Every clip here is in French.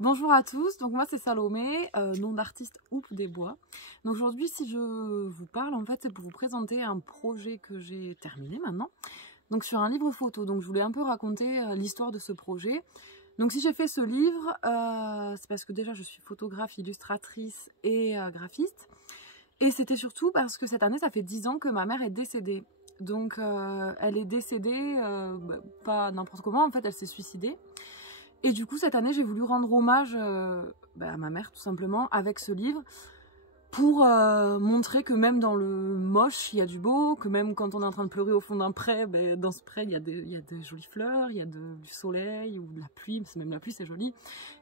Bonjour à tous, donc moi c'est Salomé, nom d'artiste Houppe des Bois. Donc aujourd'hui si je vous parle en fait c'est pour vous présenter un projet que j'ai terminé maintenant. Donc sur un livre photo, donc je voulais un peu raconter l'histoire de ce projet. Donc si j'ai fait ce livre, c'est parce que déjà je suis photographe, illustratrice et graphiste. Et c'était surtout parce que cette année ça fait 10 ans que ma mère est décédée. Donc elle est décédée, pas n'importe comment en fait, elle s'est suicidée. Et du coup, cette année, j'ai voulu rendre hommage à ma mère, tout simplement, avec ce livre, pour montrer que même dans le moche, il y a du beau, que même quand on est en train de pleurer au fond d'un pré, dans ce pré, il y a des jolies fleurs, il y a du soleil ou de la pluie, parce que même la pluie, c'est joli.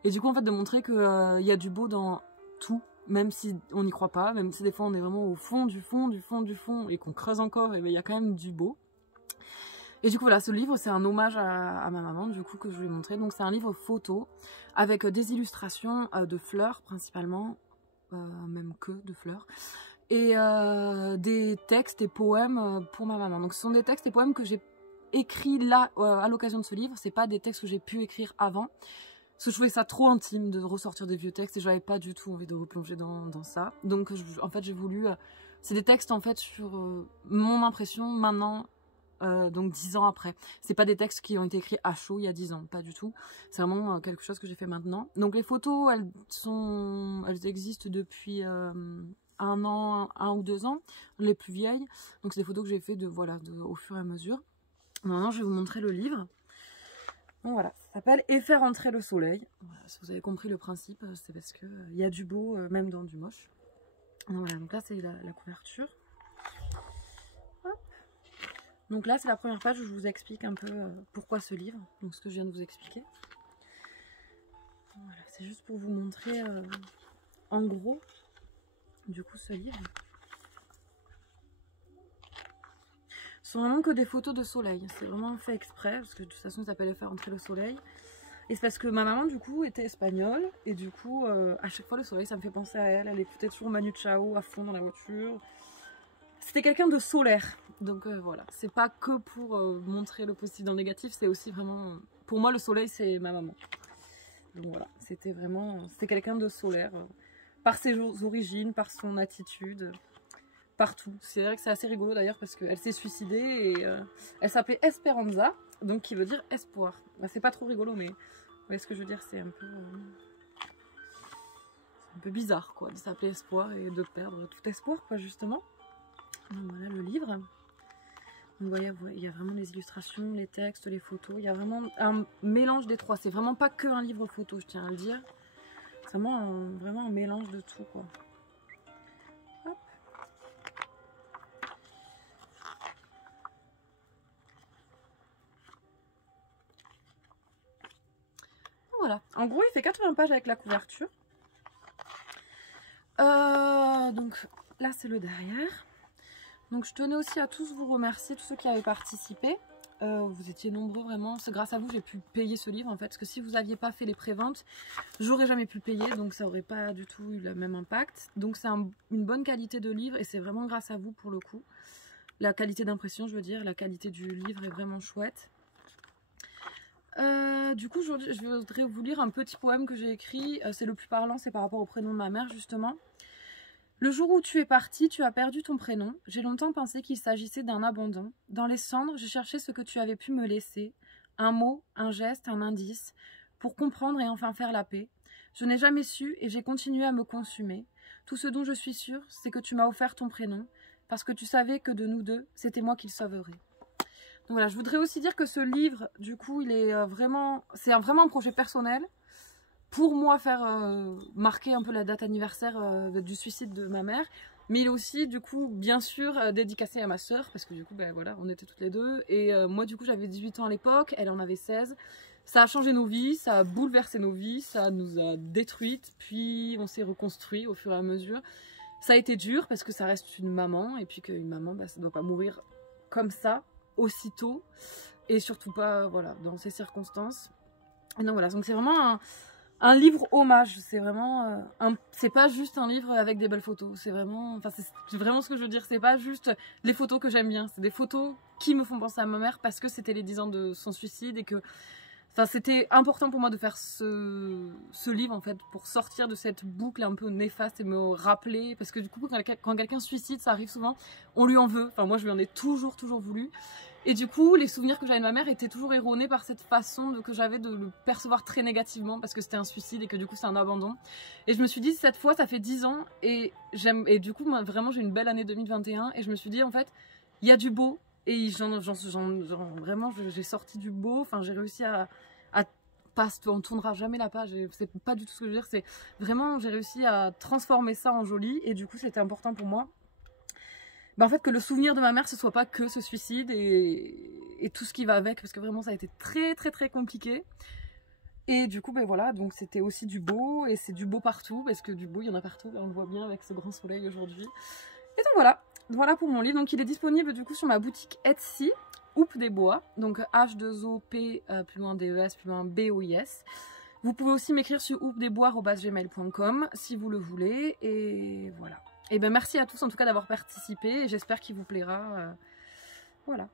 Et du coup, en fait, de montrer qu'il y a du beau dans tout, même si on n'y croit pas, même si des fois on est vraiment au fond du fond, du fond, du fond, et qu'on creuse encore, et il y a quand même du beau. Et du coup voilà, ce livre c'est un hommage à ma maman du coup que je lui ai montré. Donc c'est un livre photo avec des illustrations de fleurs principalement, même que de fleurs. Et des textes et poèmes pour ma maman. Donc ce sont des textes et poèmes que j'ai écrits là à l'occasion de ce livre. C'est pas des textes que j'ai pu écrire avant. Parce que je trouvais ça trop intime de ressortir des vieux textes et j'avais pas du tout envie de replonger dans ça. Donc en fait j'ai voulu... c'est des textes en fait sur mon impression maintenant... donc 10 ans après. C'est pas des textes qui ont été écrits à chaud il y a 10 ans, pas du tout. C'est vraiment quelque chose que j'ai fait maintenant. Donc les photos, elles existent depuis un an, 1 ou 2 ans, les plus vieilles. Donc c'est des photos que j'ai fait au fur et à mesure. Maintenant, je vais vous montrer le livre. Donc voilà, ça s'appelle « Et faire entrer le soleil ». Voilà, si vous avez compris le principe, c'est parce que il y a du beau, même dans du moche. Donc voilà, donc là c'est la couverture. Donc là, c'est la première page où je vous explique un peu pourquoi ce livre, donc ce que je viens de vous expliquer. Voilà, c'est juste pour vous montrer en gros, du coup, ce livre. Ce sont vraiment que des photos de soleil. C'est vraiment fait exprès, parce que de toute façon, ça s'appelait faire entrer le soleil. Et c'est parce que ma maman, du coup, était espagnole. Et du coup, à chaque fois, le soleil, ça me fait penser à elle. Elle écoutait toujours Manu Chao à fond dans la voiture. C'était quelqu'un de solaire. Donc voilà, c'est pas que pour montrer le positif dans le négatif, c'est aussi vraiment... Pour moi, le soleil, c'est ma maman. Donc voilà, c'était quelqu'un de solaire. Par ses origines, par son attitude, partout. C'est vrai que c'est assez rigolo d'ailleurs parce qu'elle s'est suicidée et elle s'appelait Esperanza, donc qui veut dire espoir. Bah, c'est pas trop rigolo, mais vous voyez ce que je veux dire, c'est un peu bizarre quoi, de s'appeler espoir et de perdre tout espoir quoi justement. Donc voilà le livre. Donc, vous voyez, il y a vraiment les illustrations, les textes, les photos. Il y a vraiment un mélange des trois. C'est vraiment pas que un livre photo, je tiens à le dire. C'est vraiment un mélange de tout, quoi. Hop. Voilà. En gros, il fait 80 pages avec la couverture. Donc là, c'est le derrière. Donc je tenais aussi à tous vous remercier, tous ceux qui avaient participé. Vous étiez nombreux vraiment, c'est grâce à vous que j'ai pu payer ce livre en fait, parce que si vous n'aviez pas fait les préventes, j'aurais jamais pu payer, donc ça aurait pas du tout eu le même impact. Donc c'est une bonne qualité de livre et c'est vraiment grâce à vous pour le coup. La qualité d'impression, je veux dire, la qualité du livre est vraiment chouette. Du coup, aujourd'hui, je voudrais vous lire un petit poème que j'ai écrit. C'est le plus parlant, c'est par rapport au prénom de ma mère justement. Le jour où tu es parti, tu as perdu ton prénom. J'ai longtemps pensé qu'il s'agissait d'un abandon. Dans les cendres, j'ai cherché ce que tu avais pu me laisser. Un mot, un geste, un indice, pour comprendre et enfin faire la paix. Je n'ai jamais su et j'ai continué à me consumer. Tout ce dont je suis sûre, c'est que tu m'as offert ton prénom, parce que tu savais que de nous deux, c'était moi qui le sauverais. Donc voilà, je voudrais aussi dire que ce livre, du coup, il est c'est vraiment un projet personnel. Pour moi faire marquer un peu la date anniversaire du suicide de ma mère, mais il est aussi du coup bien sûr dédicacé à ma soeur parce que du coup voilà, on était toutes les deux et moi du coup j'avais 18 ans à l'époque, elle en avait 16. Ça a changé nos vies, ça a bouleversé nos vies, ça nous a détruites, puis on s'est reconstruit au fur et à mesure. Ça a été dur parce que ça reste une maman et puis qu'une maman ça doit pas mourir comme ça aussitôt et surtout pas voilà dans ces circonstances. Et donc voilà, donc c'est vraiment un livre hommage, c'est vraiment c'est pas juste un livre avec des belles photos, c'est vraiment ce que je veux dire, c'est pas juste les photos que j'aime bien, c'est des photos qui me font penser à ma mère parce que c'était les 10 ans de son suicide et que Enfin, c'était important pour moi de faire ce livre, en fait, pour sortir de cette boucle un peu néfaste et me rappeler. Parce que du coup, quand quelqu'un se suicide, ça arrive souvent, on lui en veut. Enfin, moi, je lui en ai toujours voulu. Et du coup, les souvenirs que j'avais de ma mère étaient toujours erronés par cette façon que j'avais de le percevoir très négativement, parce que c'était un suicide et que du coup, c'est un abandon. Et je me suis dit, cette fois, ça fait 10 ans, et du coup, moi, vraiment, j'ai une belle année 2021, et je me suis dit, en fait, il y a du beau. Et vraiment, j'ai sorti du beau. Enfin, j'ai réussi à pas, on tournera jamais la page. C'est pas du tout ce que je veux dire. C'est vraiment, j'ai réussi à transformer ça en joli. Et du coup, c'était important pour moi. En fait, que le souvenir de ma mère, ce soit pas que ce suicide et tout ce qui va avec, parce que vraiment, ça a été très compliqué. Et du coup, voilà. Donc, c'était aussi du beau. Et c'est du beau partout, parce que du beau, il y en a partout. Là, on le voit bien avec ce grand soleil aujourd'hui. Et donc voilà. Voilà pour mon livre, donc il est disponible du coup sur ma boutique Etsy, Houpe des Bois, donc H2OP, plus loin DES, plus loin BOIS. Vous pouvez aussi m'écrire sur houpedesbois@gmail.com si vous le voulez, et voilà. Et ben merci à tous en tout cas d'avoir participé, et j'espère qu'il vous plaira, voilà.